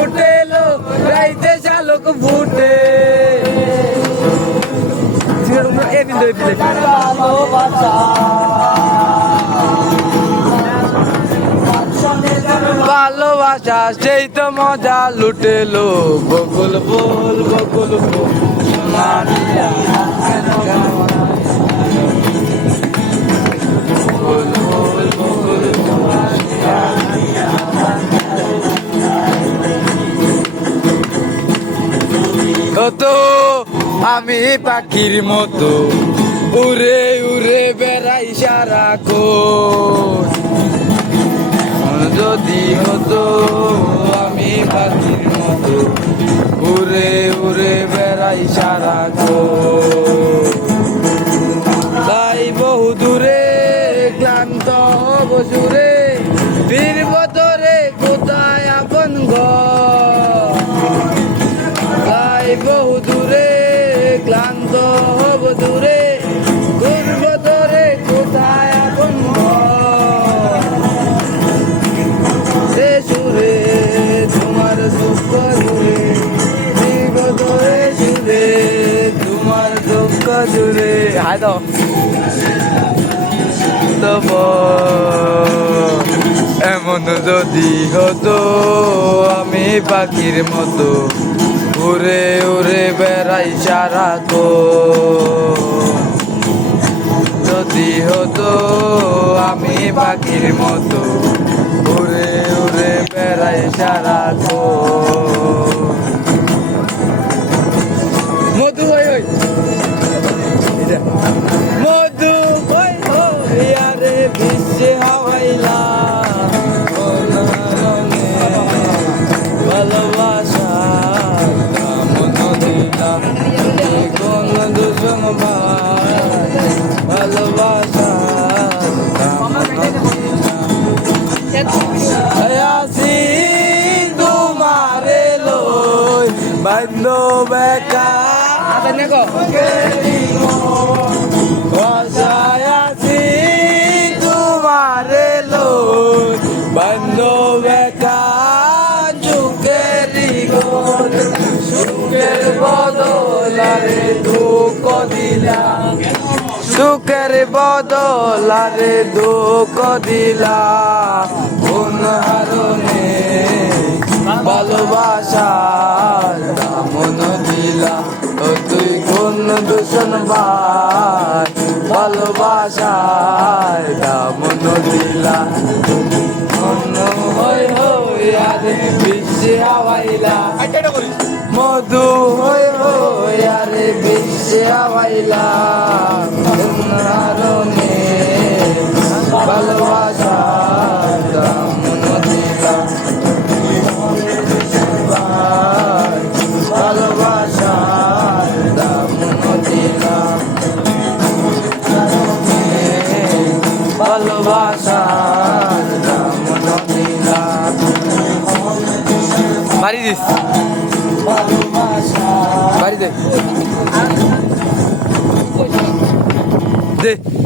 ফুটে লো রাইতে শালক ফুটে ভালোবাসা সেই তো মজা লুটেলো বকুল বল বকুল বল তো আমি পাখির মতো উড়ে উড়ে বেড়াই সারাক্ষণ যদি হতো আমি পাখির মতো উড়ে উড়ে বেড়াই সারাক্ষণ তাই বহু দূরে ক্লান্ত বসুরে ফিরব তোরে কোথায় আপন ঘর তাই বহু দূরে ক্লান্ত হব দূরে ঘুরব তোরে কোথায় আপন ঘর সে সুরে তোমার দুঃখ জুড়ে ফিরব তোরে সুরে তোমার দুঃখ জুড়ে হাই দাও এমন যদি হতো আমি পাখির মতো উড়ে উড়ে বেড়াই সারাক্ষণ যদি হতো আমি পাখির মতো উড়ে উড়ে বেড়াই সারাক্ষণ মধু হই হই মধু হই হই আরে বিশ্বে হাওয়াইলা ভালোবাসা কোন দুজন ভালোবাসা আসি তোমারে লই বান্ধ বেকা আসি তোমারে লই বান্ধ বেকা সুখের বদলারে দুঃখ দিলা সুখের বদলারে দুঃখ দিলা কোন হারণে ভালোবাসার দামন দিলা ও তুই কোন দূষণ ভাই ভালোবাসার দামন দিলা অন্য হই হই আরে বিশ্বে হাওয়াইলা মধু হই হই আরে বিশ্বে হাওয়াইলা হারণে ভালোবাসা দামন দিলা ভালোবাসা দামন দিলা ভালোবাসা দামন দিলা বাড়ি দিস বাড়ি দে দে